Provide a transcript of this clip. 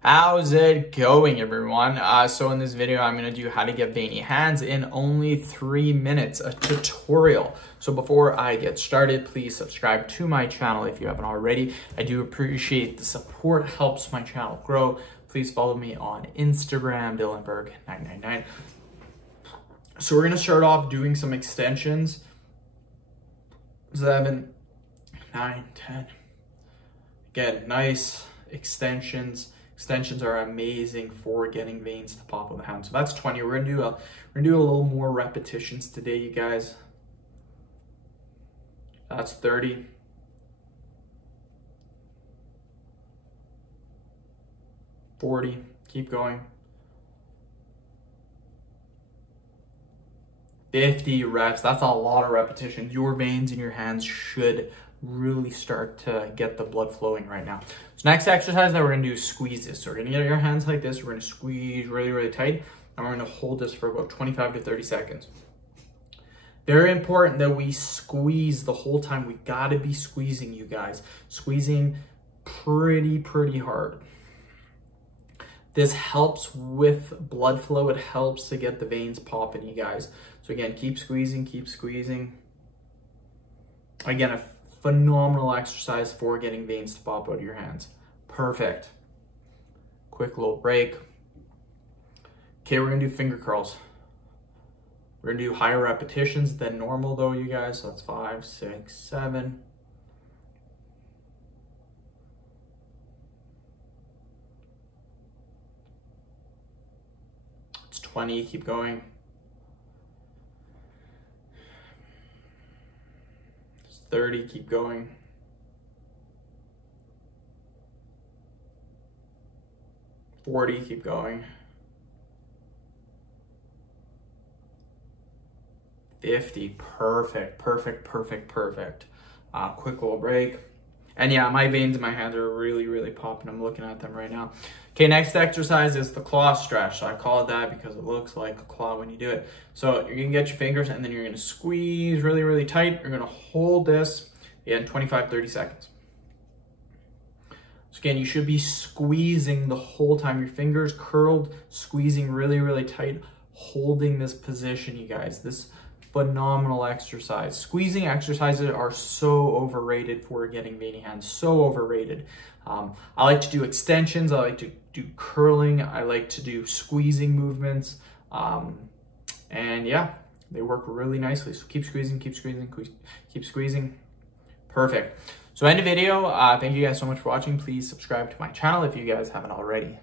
How's it going, everyone? So in this video, I'm going to do how to get veiny hands in only 3 minutes, a tutorial. So before I get started, please subscribe to my channel if you haven't already. I do appreciate the support, helps my channel grow. Please follow me on Instagram, Dylanberg999. So we're going to start off doing some extensions. 7, 9, 10. Again, nice extensions. Extensions are amazing for getting veins to pop on the hand. So that's 20. We're gonna do a little more repetitions today, you guys. That's 30. $40. Keep going. 50 reps. That's a lot of repetitions. Your veins in your hands should really start to get the blood flowing right now. So next exercise that we're gonna do is squeezes. So we're gonna get your hands like this. We're gonna squeeze really, really tight. And we're gonna hold this for about 25 to 30 seconds. Very important that we squeeze the whole time. We gotta be squeezing, you guys. Squeezing pretty hard. This helps with blood flow. It helps to get the veins popping, you guys. So again, keep squeezing, keep squeezing. Again, a phenomenal exercise for getting veins to pop out of your hands. Perfect. Quick little break. Okay, we're gonna do finger curls. We're gonna do higher repetitions than normal though, you guys. So that's 5, 6, 7. It's 20, keep going. 30, keep going. 40, keep going. 50, perfect. Quick little break. And yeah, my veins in my hands are really popping. I'm looking at them right now. Okay, next exercise is the claw stretch. So I call it that because it looks like a claw when you do it. So you're gonna get your fingers and then you're gonna squeeze really tight. You're gonna hold this, again, 25, 30 seconds. So again, you should be squeezing the whole time. Your fingers curled, squeezing really tight, holding this position, you guys. This phenomenal exercise. Squeezing exercises are so overrated for getting veiny hands, so overrated. I like to do extensions, I like to do curling, I like to do squeezing movements, and yeah, they work really nicely. So keep squeezing, keep squeezing. Perfect. So end of video. Thank you guys so much for watching. Please subscribe to my channel if you guys haven't already.